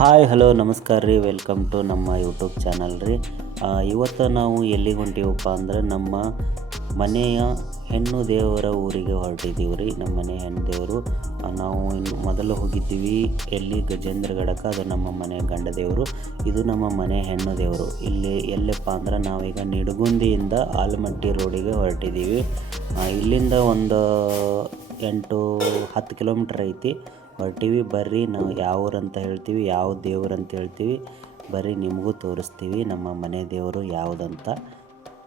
Hi hello ನಮಸ್ಕಾರ ರೀ. Welcome to ನಮ್ಮ ಯೂಟ್ಯೂಬ್ ಚಾನಲ್ ರೀ. ಇವತ್ತು ನಾವು ಎಲ್ಲಿಗೆ ಹೊಂಟೀವಪ್ಪ ಅಂದ್ರೆ ನಮ್ಮ ಮನೆಯ ಹೆಣ್ಣು ದೇವರ ಊರಿಗೆ ಹೊರಟಿದ್ದೀವಿ ರೀ. ನಮ್ಮ ಮನೆ ಹೆಣ್ಣು ದೇವರು ನಾವು ಇನ್ನು ಮೊದಲು ಹೋಗಿದ್ದೀವಿ ಎಲ್ಲಿ ಗಜೇಂದ್ರಗಡಕ್ಕೆ, ಅದು ನಮ್ಮ ಮನೆ ಗಂಡ ದೇವರು. ಇದು ನಮ್ಮ ಮನೆ ಹೆಣ್ಣು ದೇವರು. ಇಲ್ಲಿ ಎಲ್ಲಪ್ಪ ಅಂದ್ರೆ ನಾವೀಗ ನಿಡಗುಂದಿಯಿಂದ ಆಲಮಟ್ಟಿ ರೋಡಿಗೆ ಹೊರಟಿದ್ದೀವಿ. ಇಲ್ಲಿಂದ ಒಂದು 8-10 ಕಿಲೋಮೀಟ್ರ್ ಐತಿ. ಹೊರಟೀವಿ ಬರ್ರಿ. ನಾವು ಯಾವ ಊರು ಅಂತ ಹೇಳ್ತೀವಿ, ಯಾವ ದೇವ್ರು ಅಂತ ಹೇಳ್ತೀವಿ, ಬರ್ರಿ ನಿಮಗೂ ತೋರಿಸ್ತೀವಿ ನಮ್ಮ ಮನೆ ದೇವರು ಯಾವುದಂತ.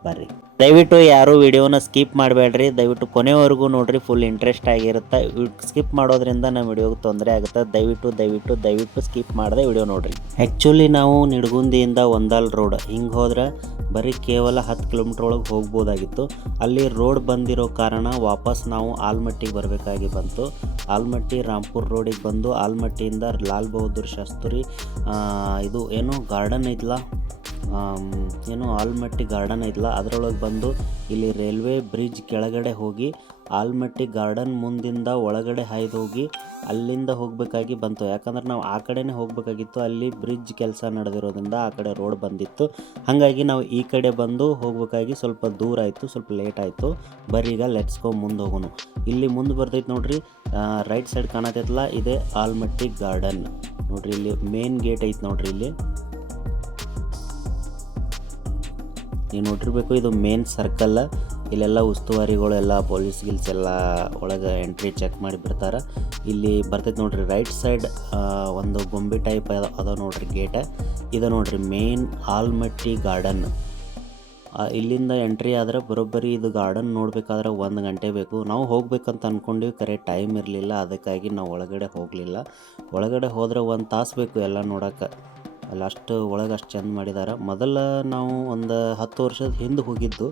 ಬರ್ರಿ, ದಯವಿಟ್ಟು ಯಾರು ವಿಡಿಯೋನ ಸ್ಕಿಪ್ ಮಾಡಬೇಡ್ರಿ. ದಯವಿಟ್ಟು ಕೊನೆವರೆಗೂ ನೋಡ್ರಿ, ಫುಲ್ ಇಂಟ್ರೆಸ್ಟ್ ಆಗಿರುತ್ತೆ. ಸ್ಕಿಪ್ ಮಾಡೋದ್ರಿಂದ ನಮ್ಮ ವಿಡಿಯೋಗೆ ತೊಂದರೆ ಆಗುತ್ತೆ. ದಯವಿಟ್ಟು ಸ್ಕಿಪ್ ಮಾಡದೆ ವಿಡಿಯೋ ನೋಡ್ರಿ. ಆ್ಯಕ್ಚುಲಿ ನಾವು ನಿಡಗುಂದಿಯಿಂದ ಒಂದಾಲ್ ರೋಡ್ ಹಿಂಗೆ ಹೋದ್ರೆ ಬರೀ ಕೇವಲ 10 ಕಿಲೋಮೀಟ್ರ್ ಒಳಗೆ ಹೋಗ್ಬೋದಾಗಿತ್ತು. ಅಲ್ಲಿ ರೋಡ್ ಬಂದಿರೋ ಕಾರಣ ವಾಪಸ್ ನಾವು ಆಲ್ಮಟ್ಟಿಗೆ ಬರಬೇಕಾಗಿ ಬಂತು. ಆಲ್ಮಟ್ಟಿ ರಾಂಪುರ್ ರೋಡಿಗೆ ಬಂದು ಆಲ್ಮಟ್ಟಿಯಿಂದ ಲಾಲ್ ಬಹದ್ದೂರ್ ಶಾಸ್ತ್ರಿ ಇದು ಏನು ಗಾರ್ಡನ್ ಐತಲ್ಲ, ಏನು ಆಲ್ಮಟ್ಟಿ ಗಾರ್ಡನ್ ಐತಲ್ಲ, ಅದರೊಳಗೆ ಬಂದು ಇಲ್ಲಿ ರೈಲ್ವೆ ಬ್ರಿಡ್ಜ್ ಕೆಳಗಡೆ ಹೋಗಿ ಆಲ್ಮಟ್ಟಿ ಗಾರ್ಡನ್ ಮುಂದಿಂದ ಒಳಗಡೆ ಹಾಯ್ದು ಹೋಗಿ ಅಲ್ಲಿಂದ ಹೋಗಬೇಕಾಗಿ ಬಂತು. ಯಾಕಂದ್ರೆ ನಾವು ಆ ಕಡೆನೇ ಹೋಗಬೇಕಾಗಿತ್ತು. ಅಲ್ಲಿ ಬ್ರಿಡ್ಜ್ ಕೆಲಸ ನಡೆದಿರೋದ್ರಿಂದ ಆ ಕಡೆ ರೋಡ್ ಬಂದಿತ್ತು. ಹಾಗಾಗಿ ನಾವು ಈ ಕಡೆ ಬಂದು ಹೋಗಬೇಕಾಗಿ ಸ್ವಲ್ಪ ದೂರ ಆಯಿತು, ಸ್ವಲ್ಪ ಲೇಟ್ ಆಯಿತು. ಬರ್ರಿ ಈಗ ಲೆಟ್ಸ್ಕೊ ಮುಂದೆ ಹೋಗೋಣ. ಇಲ್ಲಿ ಮುಂದೆ ಬರ್ತೈತೆ ನೋಡ್ರಿ, ರೈಟ್ ಸೈಡ್ ಕಾಣತೈತಲ್ಲ, ಇದೆ ಆಲ್ಮಟ್ಟಿ ಗಾರ್ಡನ್ ನೋಡ್ರಿ. ಇಲ್ಲಿ ಮೇನ್ ಗೇಟ್ ಐತೆ ನೋಡ್ರಿ. ಇಲ್ಲಿ ನೀವು ನೋಡಿರ್ಬೇಕು, ಇದು ಮೇನ್ ಸರ್ಕಲ್. ಇಲ್ಲೆಲ್ಲ ಉಸ್ತುವಾರಿಗಳು ಎಲ್ಲ ಪೊಲೀಸ್ ಗಿಲ್ಸ್ ಎಲ್ಲ ಒಳಗೆ ಎಂಟ್ರಿ ಚೆಕ್ ಮಾಡಿ ಬಿಡ್ತಾರೆ. ಇಲ್ಲಿ ಬರ್ತೈತೆ ನೋಡ್ರಿ, ರೈಟ್ ಸೈಡ್ ಒಂದು ಗೊಂಬೆ ಟೈಪ್ ಅದ ನೋಡ್ರಿ ಗೇಟ್. ಇದು ನೋಡ್ರಿ ಮೇನ್ ಆಲ್ಮಟ್ಟಿ ಗಾರ್ಡನ್. ಇಲ್ಲಿಂದ ಎಂಟ್ರಿ ಆದರೆ ಬರೋಬ್ಬರಿ ಇದು ಗಾರ್ಡನ್ ನೋಡಬೇಕಾದ್ರೆ 1 ಗಂಟೆ ಬೇಕು. ನಾವು ಹೋಗ್ಬೇಕಂತ ಅಂದ್ಕೊಂಡಿವಿ, ಕರೆಕ್ಟ್ ಟೈಮ್ ಇರಲಿಲ್ಲ. ಅದಕ್ಕಾಗಿ ನಾವು ಒಳಗಡೆ ಹೋಗಲಿಲ್ಲ. ಒಳಗಡೆ ಹೋದರೆ 1 ತಾಸು ಬೇಕು ಎಲ್ಲ ನೋಡೋಕೆ. ಅಲ್ಲಿ ಅಷ್ಟು ಒಳಗೆ ಅಷ್ಟು ಚೆಂದ ಮಾಡಿದ್ದಾರೆ. ಮೊದಲು ನಾವು ಒಂದು 10 ವರ್ಷದ ಹಿಂದೆ ಹೋಗಿದ್ದು,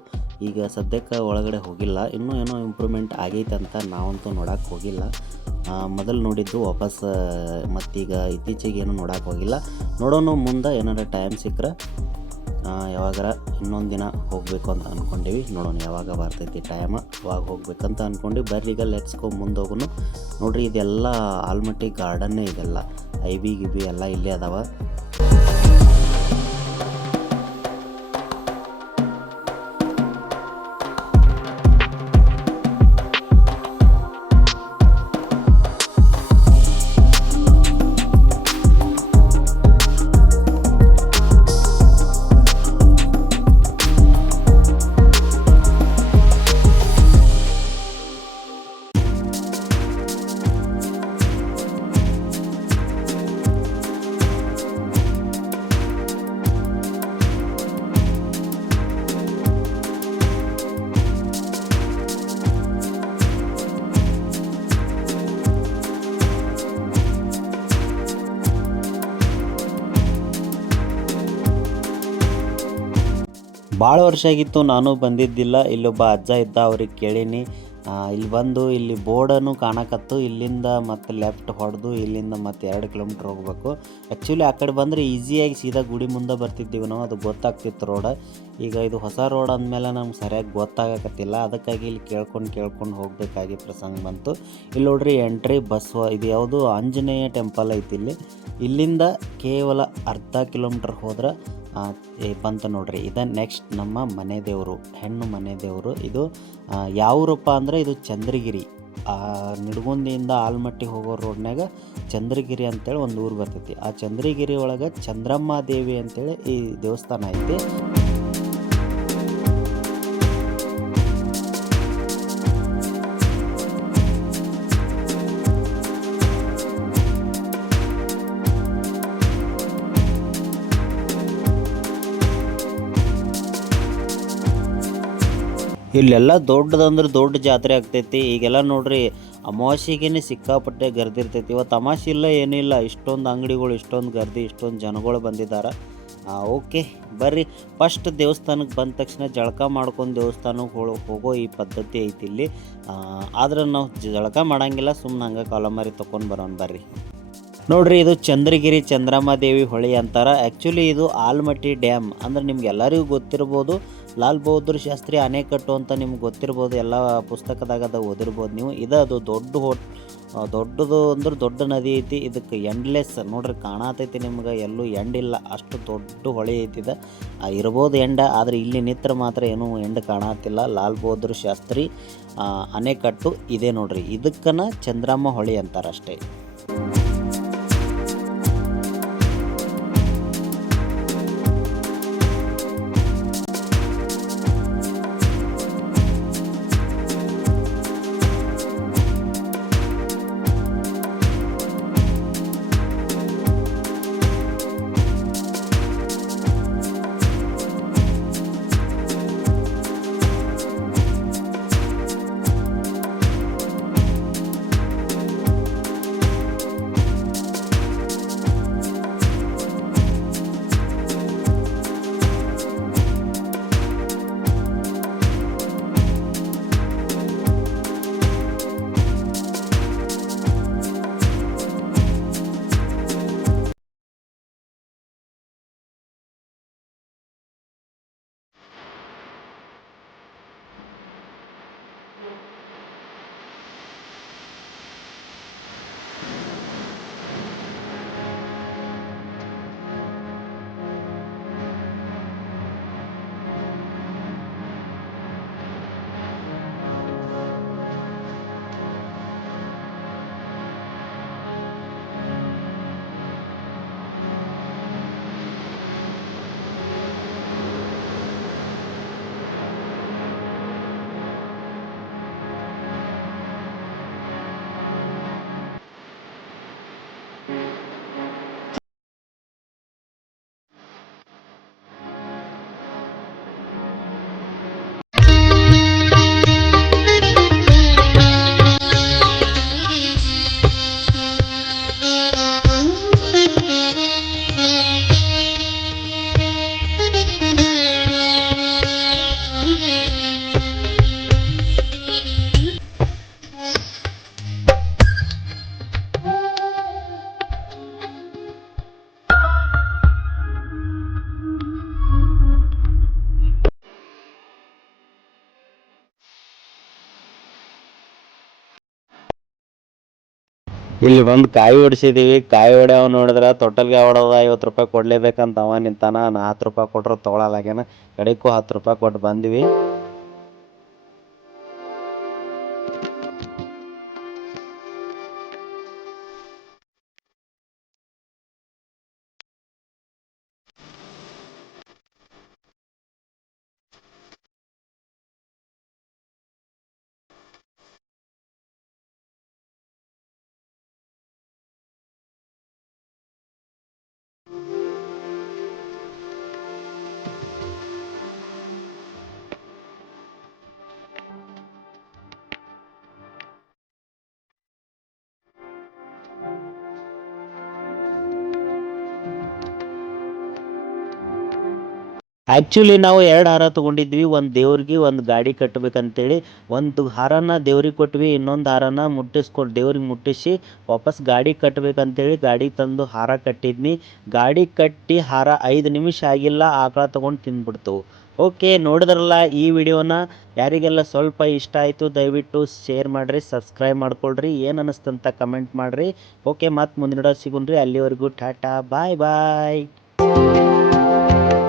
ಈಗ ಸದ್ಯಕ್ಕೆ ಒಳಗಡೆ ಹೋಗಿಲ್ಲ. ಇನ್ನೂ ಏನೋ ಇಂಪ್ರೂವ್ಮೆಂಟ್ ಆಗೈತೆ ಅಂತ ನಾವಂತೂ ನೋಡೋಕೆ ಹೋಗಿಲ್ಲ. ಮೊದಲು ನೋಡಿದ್ದು ವಾಪಸ್, ಮತ್ತೀಗ ಇತ್ತೀಚೆಗೆ ಏನೂ ನೋಡೋಕೆ ಹೋಗಿಲ್ಲ. ನೋಡೋಣ ಮುಂದೆ ಏನಾರ ಟೈಮ್ ಸಿಕ್ಕರೆ ಯಾವಾಗಾರ ಇನ್ನೊಂದು ದಿನ ಹೋಗಬೇಕು ಅಂತ ಅಂದ್ಕೊಂಡೀವಿ. ನೋಡೋಣ ಯಾವಾಗ ಬರ್ತೈತಿ ಟೈಮ್, ಅವಾಗ ಹೋಗ್ಬೇಕಂತ ಅಂದ್ಕೊಂಡು ಬರ್ರಿ ಈಗ ಲೆಟ್ಸ್ಕೊ ಮುಂದೆ ಹೋಗೋಣ. ನೋಡಿರಿ, ಇದೆಲ್ಲ ಆಲ್ಮಟ್ಟಿ ಗಾರ್ಡನ್ನೇ. ಇದೆಲ್ಲ ಐಬಿ ಗಿಬಿ ಎಲ್ಲ ಇಲ್ಲೇ ಅದಾವ. ಭಾಳ ವರ್ಷ ಆಗಿತ್ತು, ನಾನು ಬಂದಿದ್ದಿಲ್ಲ. ಇಲ್ಲೊಬ್ಬ ಅಜ್ಜ ಇದ್ದ, ಅವ್ರಿಗೆ ಕೇಳೀನಿ. ಇಲ್ಲಿ ಬಂದು ಇಲ್ಲಿ ಬೋರ್ಡನ್ನು ಕಾಣಕತ್ತು. ಇಲ್ಲಿಂದ ಮತ್ತು ಲೆಫ್ಟ್ ಹೊಡೆದು ಇಲ್ಲಿಂದ ಮತ್ತು 2 ಕಿಲೋಮೀಟ್ರ್ ಹೋಗಬೇಕು. ಆ್ಯಕ್ಚುಲಿ ಆ ಕಡೆ ಬಂದರೆ ಈಸಿಯಾಗಿ ಸೀದಾ ಗುಡಿ ಮುಂದೆ ಬರ್ತಿದ್ದೀವಿ ನಾವು, ಅದು ಗೊತ್ತಾಗ್ತಿತ್ತು ರೋಡ್. ಈಗ ಇದು ಹೊಸ ರೋಡ್ ಅಂದಮೇಲೆ ನಮ್ಗೆ ಸರಿಯಾಗಿ ಗೊತ್ತಾಗಕತ್ತಿಲ್ಲ. ಅದಕ್ಕಾಗಿ ಇಲ್ಲಿ ಕೇಳ್ಕೊಂಡು ಹೋಗಬೇಕಾಗಿ ಪ್ರಸಂಗ ಬಂತು. ಇಲ್ಲಿ ನೋಡ್ರಿ ಎಂಟ್ರಿ ಬಸ್, ಇದು ಯಾವುದು ಆಂಜನೇಯ ಟೆಂಪಲ್ ಐತಿ ಇಲ್ಲಿ. ಇಲ್ಲಿಂದ ಕೇವಲ ಅರ್ಧ ಕಿಲೋಮೀಟ್ರ್ ಹೋದ್ರೆ ಬಂತು ನೋಡ್ರಿ. ಇದು ನೆಕ್ಸ್ಟ್ ನಮ್ಮ ಮನೆ ದೇವರು, ಹೆಣ್ಣು ಮನೆ ದೇವರು. ಇದು ಯಾವೂರಪ್ಪ ಅಂದರೆ ಇದು ಚಂದ್ರಗಿರಿ. ನಿಡಗುಂದಿಯಿಂದ ಆಲ್ಮಟ್ಟಿ ಹೋಗೋ ರೋಡ್ನಾಗ ಚಂದ್ರಗಿರಿ ಅಂತೇಳಿ ಒಂದು ಊರು ಬರ್ತೈತಿ. ಆ ಚಂದ್ರಗಿರಿ ಒಳಗೆ ಚಂದ್ರಮ್ಮ ದೇವಿ ಅಂತೇಳಿ ಈ ದೇವಸ್ಥಾನ ಐತಿ. ಇಲ್ಲೆಲ್ಲ ದೊಡ್ಡದಂದ್ರೆ ದೊಡ್ಡ ಜಾತ್ರೆ ಆಗ್ತೈತಿ. ಈಗೆಲ್ಲ ನೋಡ್ರಿ, ಅಮಾವಾಸ್ಯೆಗೇ ಸಿಕ್ಕಾಪಟ್ಟೆ ಗರ್ದಿ ಇರ್ತೈತಿ. ಇವತ್ತು ಅಮಾವಾಸ್ಯೆ ಇಲ್ಲ, ಏನಿಲ್ಲ, ಇಷ್ಟೊಂದು ಅಂಗಡಿಗಳು, ಇಷ್ಟೊಂದು ಗರ್ದಿ, ಇಷ್ಟೊಂದು ಜನಗಳು ಬಂದಿದ್ದಾರೆ. ಓಕೆ ಬರ್ರಿ, ಫಸ್ಟ್ ದೇವಸ್ಥಾನಕ್ಕೆ ಬಂದ ತಕ್ಷಣ ಜಳಕ ಮಾಡ್ಕೊಂಡು ದೇವಸ್ಥಾನಕ್ಕೆ ಹೋಗೋ ಈ ಪದ್ಧತಿ ಐತಿ ಇಲ್ಲಿ. ಆದ್ರೆ ನಾವು ಜಳಕ ಮಾಡೋಂಗಿಲ್ಲ, ಸುಮ್ಮನೆ ಹಂಗೆ ಕಾಲಮಾರಿ ತೊಗೊಂಡು ಬರೋಣ ಬರ್ರಿ. ನೋಡ್ರಿ ಇದು ಚಂದ್ರಗಿರಿ ಚಂದ್ರಮ್ಮ ದೇವಿ ಹೊಳೆ ಅಂತಾರೆ. ಆ್ಯಕ್ಚುಲಿ ಇದು ಆಲ್ಮಟ್ಟಿ ಡ್ಯಾಮ್ ಅಂದ್ರೆ ನಿಮ್ಗೆ ಎಲ್ಲರಿಗೂ ಗೊತ್ತಿರ್ಬೋದು. ಲಾಲ್ ಬಹದ್ದೂರ್ ಶಾಸ್ತ್ರಿ ಅಣೆಕಟ್ಟು ಅಂತ ನಿಮ್ಗೆ ಗೊತ್ತಿರ್ಬೋದು, ಎಲ್ಲ ಪುಸ್ತಕದಾಗ ಅದು ಓದಿರ್ಬೋದು ನೀವು. ಅದು ದೊಡ್ಡದು ಅಂದ್ರೆ ದೊಡ್ಡ ನದಿ ಐತಿ. ಇದಕ್ಕೆ ಎಂಡ್ಲೆಸ್ ನೋಡ್ರಿ ಕಾಣತೈತಿ ನಿಮ್ಗೆ, ಎಲ್ಲೂ ಎಂಡಿಲ್ಲ, ಅಷ್ಟು ದೊಡ್ಡ ಹೊಳೆ ಐತಿದ. ಇರ್ಬೋದು ಎಂಡ, ಆದರೆ ಇಲ್ಲಿ ನಿತ್ರ ಮಾತ್ರ ಏನೂ ಎಂಡ್ ಕಾಣತ್ತಿಲ್ಲ. ಲಾಲ್ ಬಹದ್ದೂರ್ ಶಾಸ್ತ್ರಿ ಅಣೆಕಟ್ಟು ಇದೆ ನೋಡ್ರಿ, ಇದಕ್ಕನ ಚಂದ್ರಮ್ಮ ಹೊಳೆ ಅಂತಾರಷ್ಟೇ. ಇಲ್ಲಿ ಬಂದು ಕಾಯಿ ಹೊಡಿಸಿದೀವಿ. ಕಾಯಿ ಹೊಡ್ಯಾವ ನೋಡಿದ್ರೆ ಟೋಟಲ್ಗೆ ಹೊಡೆದ 50 ರೂಪಾಯಿ ಕೊಡ್ಲೇಬೇಕಂತ ಅವ ನಿಂತಾನ. 10 ರೂಪಾಯಿ ಕೊಟ್ರು ತೊಗೊಳಲಾಗ್ಯಾನ. ಕಡೆಗೂ 10 ರೂಪಾಯಿ ಕೊಟ್ಟು ಬಂದ್ವಿ. ಆ್ಯಕ್ಚುಲಿ ನಾವು 2 ಹಾರ ತೊಗೊಂಡಿದ್ವಿ. ಒಂದು ದೇವ್ರಿಗೆ, ಒಂದು ಗಾಡಿ ಕಟ್ಟಬೇಕಂತೇಳಿ. ಒಂದು ಹಾರನ ದೇವ್ರಿಗೆ ಕೊಟ್ವಿ, ಇನ್ನೊಂದು ಹಾರನ ದೇವ್ರಿಗೆ ಮುಟ್ಟಿಸಿ ವಾಪಸ್ ಗಾಡಿ ಕಟ್ಟಬೇಕಂತೇಳಿ ಗಾಡಿ ತಂದು ಹಾರ ಕಟ್ಟಿದ್ನಿ. ಗಾಡಿ ಕಟ್ಟಿ ಹಾರ 5 ನಿಮಿಷ ಆಗಿಲ್ಲ, ಆಕಳ ತೊಗೊಂಡು ತಿಂದ್ಬಿಡ್ತು. ಓಕೆ, ನೋಡಿದ್ರಲ್ಲ ಈ ವಿಡಿಯೋನ. ಯಾರಿಗೆಲ್ಲ ಸ್ವಲ್ಪ ಇಷ್ಟ ಆಯಿತು ದಯವಿಟ್ಟು ಶೇರ್ ಮಾಡಿರಿ, ಸಬ್ಸ್ಕ್ರೈಬ್ ಮಾಡ್ಕೊಳ್ರಿ. ಏನು ಅನ್ನಿಸ್ತಂತ ಕಮೆಂಟ್ ಮಾಡಿರಿ. ಓಕೆ, ಮತ್ತೆ ಮುಂದಿನ ಸಿಗುಣ್ರಿ. ಅಲ್ಲಿವರೆಗೂ ಟಾಟಾ, ಬಾಯ್ ಬಾಯ್.